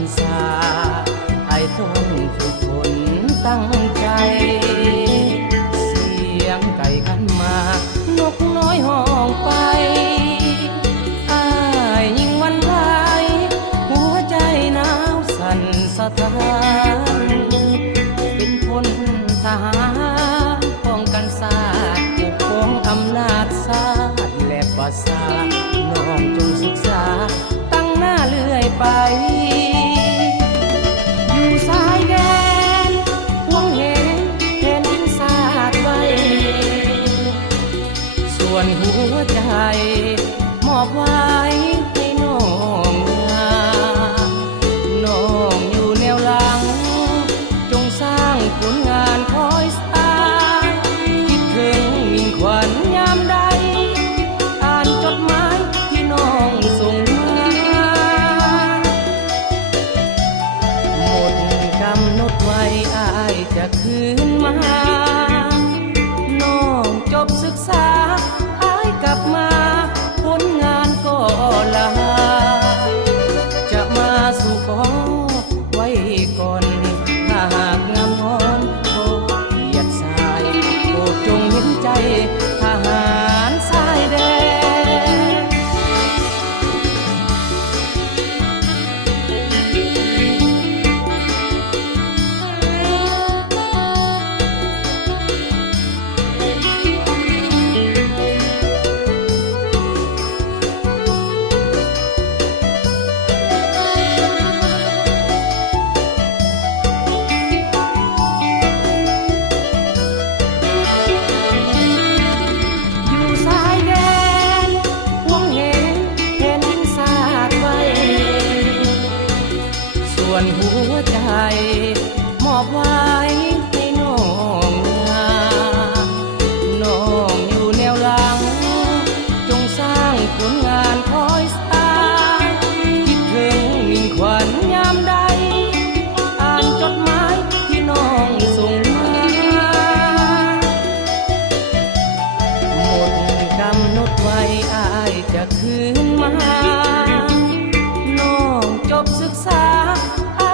รษาไอ้ต้องฝึกฝนตั้งใจ เสียงไก่ขันมา นกน้อยห้องไปอายยิ่งวันไหวหัวใจหนาวสั่นสะท้านเป็นพลทหารป้องกันศาสตร์ปกป้องอำนาจศาสตร์และประสาท คืนมา น้องจบศึกษาอายกลับมาผลงานก็ลา จะมาสู่ขอไว้ก่อน ถ้าหากงามงอนโปรดเหยียดสายโปรดจงเห็นใจ วนหัวใจ มอบไว้ให้น้องนาน้องอยู่แนวหลัง จงสร้างผลงานคอยสายคิดถึงมิ่งขวัญยามใด อ่านจดหมายที่น้องส่งมาหมดกำหนดไว้อาจจะคืนมา ศึกษา